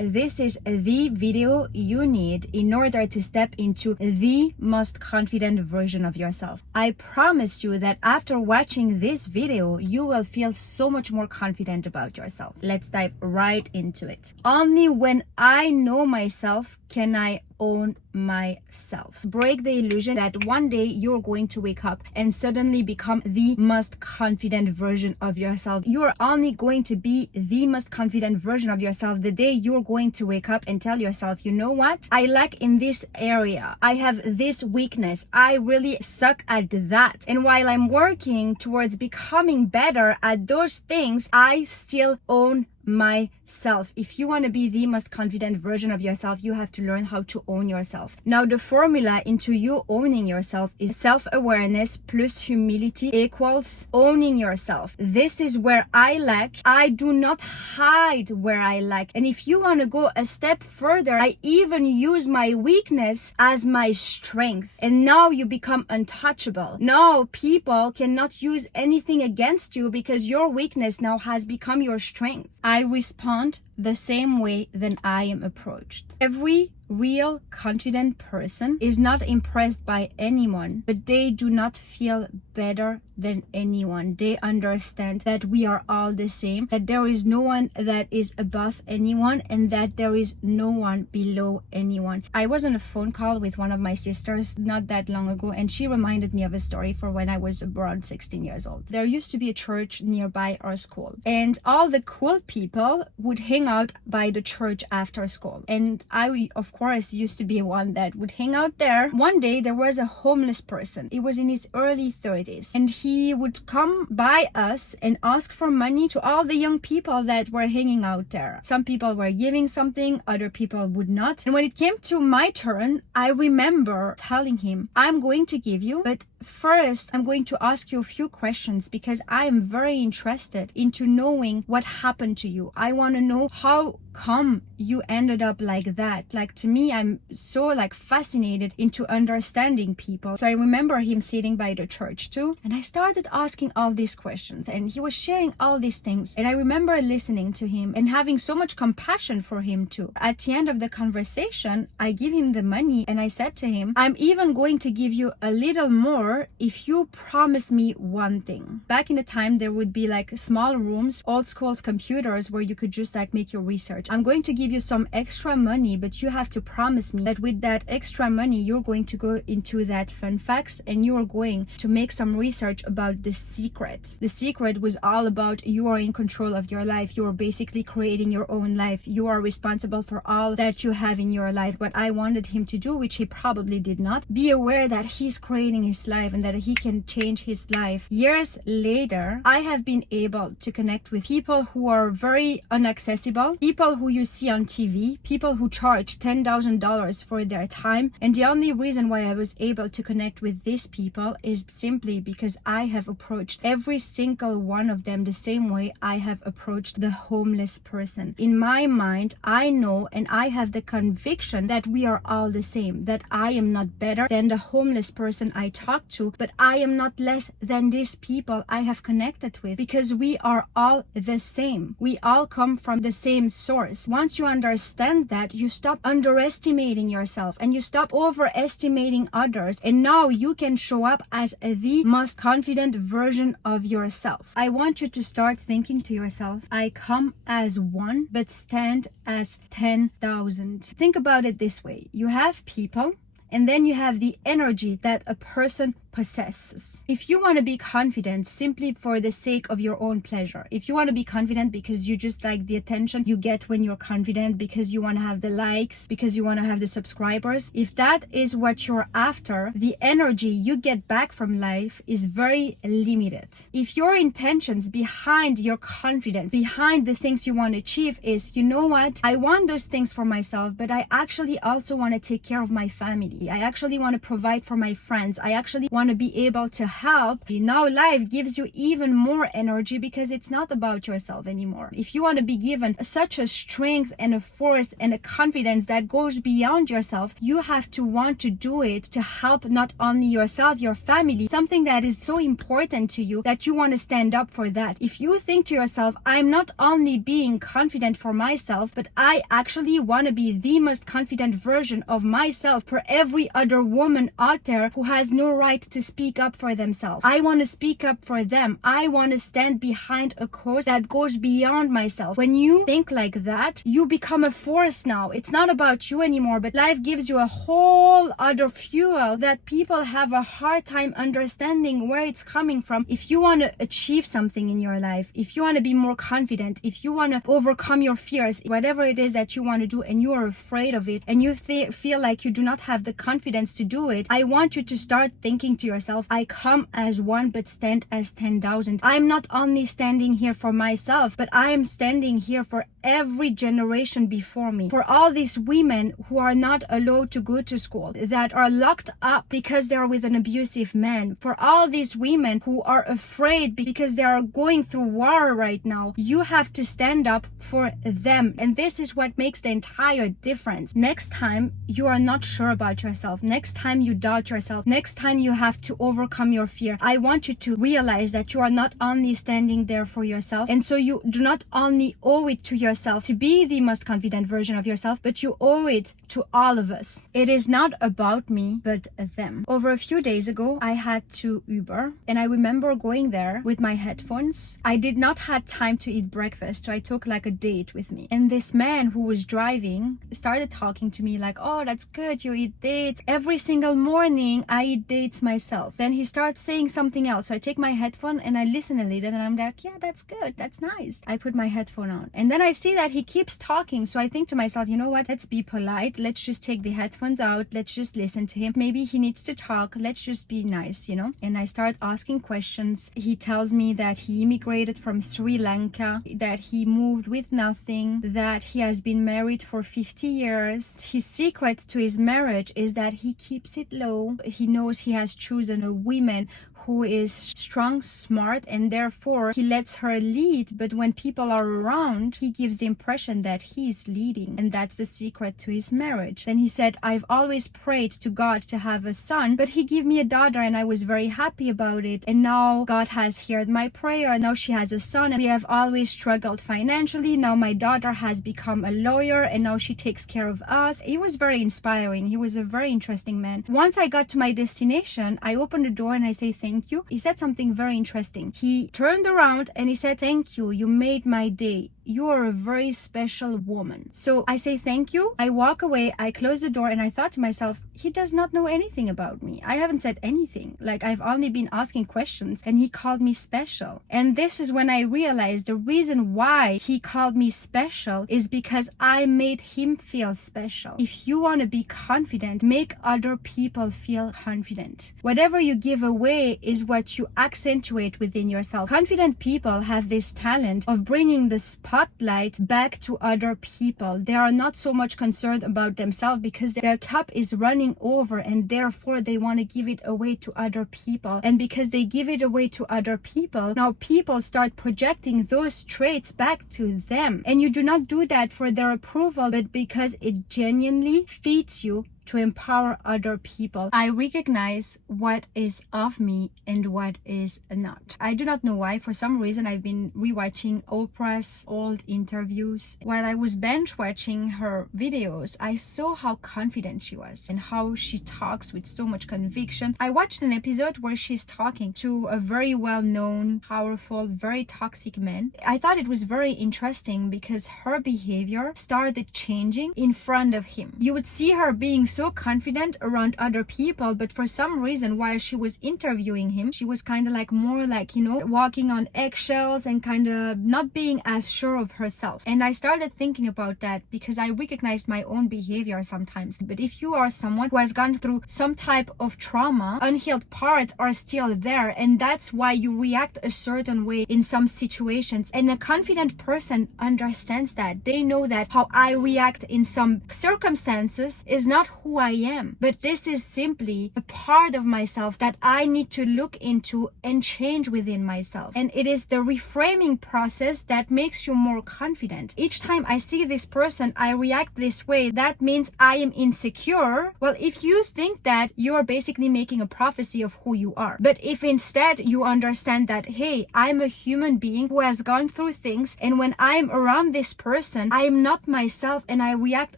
this is the video you need in order to step into the most confident version of yourself. I promise you that after watching this video, you will feel so much more confident about yourself. Let's dive right into it. Only when I know myself can I own myself. Break the illusion that one day you're going to wake up and suddenly become the most confident version of yourself. You're only going to be the most confident version of yourself the day you're going to wake up and tell yourself, you know what? I lack in this area. I have this weakness. I really suck at that. And while I'm working towards becoming better at those things, I still own myself. If you want to be the most confident version of yourself, you have to learn how to own yourself. Now, the formula into you owning yourself is self-awareness plus humility equals owning yourself. This is where I lack. I do not hide where I lack. And if you want to go a step further, I even use my weakness as my strength. And now you become untouchable. Now people cannot use anything against you because your weakness now has become your strength. I respond the same way that I am approached. Every real confident person is not impressed by anyone, but they do not feel better than anyone. They understand that we are all the same, that there is no one that is above anyone, and that there is no one below anyone. I was on a phone call with one of my sisters not that long ago, and she reminded me of a story for when I was around 16 years old. There used to be a church nearby our school, and all the cool people would hang out by the church after school. And I, of course, used to be one that would hang out there. One day there was a homeless person. He was in his early 30s, and he would come by us and ask for money to all the young people that were hanging out there. Some people were giving something, other people would not. And when it came to my turn, I remember telling him, I'm going to give you, but first I'm going to ask you a few questions because I am very interested into knowing what happened to you. I want to know how come you ended up like that. Like, to me, I'm so fascinated into understanding people. So I remember him sitting by the church too, and I started asking all these questions, and he was sharing all these things, and I remember listening to him and having so much compassion for him too. At the end of the conversation, I give him the money, and I said to him, I'm even going to give you a little more if you promise me one thing. Back in the time, there would be small rooms, old school computers where you could just make your research. I'm going to give you some extra money, but you have to promise me that with that extra money, you're going to go into that fun facts and you are going to make some research about the secret. The secret was all about you are in control of your life. You are basically creating your own life. You are responsible for all that you have in your life. What I wanted him to do, which he probably did not, be aware that he's creating his life and that he can change his life. Years later, I have been able to connect with people who are very inaccessible, people who you see on TV, people who charge $10,000 for their time. And the only reason why I was able to connect with these people is simply because I have approached every single one of them the same way I have approached the homeless person. In my mind, I know and I have the conviction that we are all the same, that I am not better than the homeless person I talk to, but I am not less than these people I have connected with, because we are all the same. We all come from the same source. Once you understand that, you stop underestimating yourself and you stop overestimating others, and now you can show up as the most confident version of yourself. I want you to start thinking to yourself, I come as one but stand as 10,000. Think about it this way. You have people, and then you have the energy that a person possesses. If you want to be confident simply for the sake of your own pleasure, if you want to be confident because you just like the attention you get when you're confident, because you want to have the likes, because you want to have the subscribers, if that is what you're after, the energy you get back from life is very limited. If your intentions behind your confidence, behind the things you want to achieve is, you know what, I want those things for myself, but I actually also want to take care of my family. I actually want to provide for my friends. I actually want want to be able to help, now life gives you even more energy because it's not about yourself anymore. If you want to be given such a strength and a force and a confidence that goes beyond yourself, you have to want to do it to help not only yourself, your family, something that is so important to you that you want to stand up for that. If you think to yourself, I'm not only being confident for myself, but I actually want to be the most confident version of myself for every other woman out there who has no right to speak up for themselves. I want to speak up for them. I want to stand behind a cause that goes beyond myself. When you think like that, you become a force now. It's not about you anymore, but life gives you a whole other fuel that people have a hard time understanding where it's coming from. If you want to achieve something in your life, if you want to be more confident, if you want to overcome your fears, whatever it is that you want to do and you are afraid of it and you feel like you do not have the confidence to do it, I want you to start thinking to yourself, I come as one but stand as 10,000. I'm not only standing here for myself, but I am standing here for every generation before me, for all these women who are not allowed to go to school, that are locked up because they are with an abusive man, for all these women who are afraid because they are going through war right now. You have to stand up for them, and this is what makes the entire difference. Next time you are not sure about yourself, next time you doubt yourself, next time you have to overcome your fear, I want you to realize that you are not only standing there for yourself, and so you do not only owe it to yourself to be the most confident version of yourself, but you owe it to all of us. It is not about me, but them. Over a few days ago, I had to Uber, and I remember going there with my headphones. I did not have time to eat breakfast, so I took like a date with me. And this man who was driving started talking to me like, oh, that's good, you eat dates. Every single morning, I eat dates myself. Then he starts saying something else. So I take my headphone and I listen a little, and I'm like, yeah, that's good, that's nice. I put my headphone on. And then I see that he keeps talking. So I think to myself, you know what? Let's be polite. Let's just take the headphones out. Let's just listen to him. Maybe he needs to talk. Let's just be nice, you know? And I start asking questions. He tells me that he immigrated from Sri Lanka, that he moved with nothing, that he has been married for 50 years. His secret to his marriage is that he keeps it low. He knows he has chosen a woman who is strong, smart, and therefore he lets her lead. But when people are around, he gives the impression that he's leading, and that's the secret to his marriage. Then he said, I've always prayed to God to have a son, but he gave me a daughter and I was very happy about it. And now God has heard my prayer. Now she has a son, and we have always struggled financially. Now my daughter has become a lawyer and now she takes care of us. He was very inspiring. He was a very interesting man. Once I got to my destination, I opened the door and I say, thank you. He said something very interesting. He turned around and he said, thank you. You made my day. You are a very special woman. So I say thank you. I walk away. I close the door and I thought to myself, he does not know anything about me. I haven't said anything. Like, I've only been asking questions and he called me special. And this is when I realized the reason why he called me special is because I made him feel special. If you want to be confident, make other people feel confident. Whatever you give away is what you accentuate within yourself. Confident people have this talent of bringing the spotlight back to other people. They are not so much concerned about themselves because their cup is running over, and therefore they want to give it away to other people. And because they give it away to other people, now people start projecting those traits back to them. And you do not do that for their approval, but because it genuinely feeds you to empower other people. I recognize what is of me and what is not. I do not know why. For some reason, I've been rewatching Oprah's old interviews. While I was binge watching her videos, I saw how confident she was and how she talks with so much conviction. I watched an episode where she's talking to a very well-known, powerful, very toxic man. I thought it was very interesting because her behavior started changing in front of him. You would see her being so confident around other people, but for some reason while she was interviewing him, she was kind of like more like, you know, walking on eggshells and kind of not being as sure of herself. And I started thinking about that because I recognized my own behavior sometimes. But if you are someone who has gone through some type of trauma, unhealed parts are still there, and that's why you react a certain way in some situations. And a confident person understands that. They know that how I react in some circumstances is not who I am, but this is simply a part of myself that I need to look into and change within myself. And it is the reframing process that makes you more confident. Each time I see this person, I react this way. That means I am insecure. Well, if you think that, you are basically making a prophecy of who you are. But if instead you understand that, hey, I'm a human being who has gone through things, and when I'm around this person, I am not myself and I react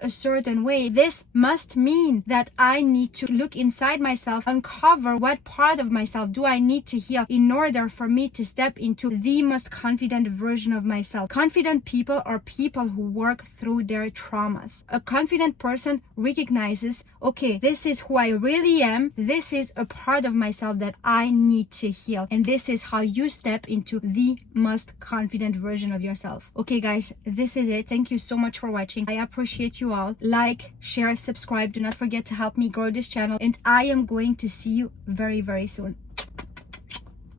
a certain way, this must mean that I need to look inside myself, uncover what part of myself do I need to heal in order for me to step into the most confident version of myself. Confident people are people who work through their traumas. A confident person recognizes, okay, this is who I really am. This is a part of myself that I need to heal. And this is how you step into the most confident version of yourself. Okay, guys, this is it. Thank you so much for watching. I appreciate you all. Like, share, subscribe. Do not forget to help me grow this channel. And I am going to see you very, very soon.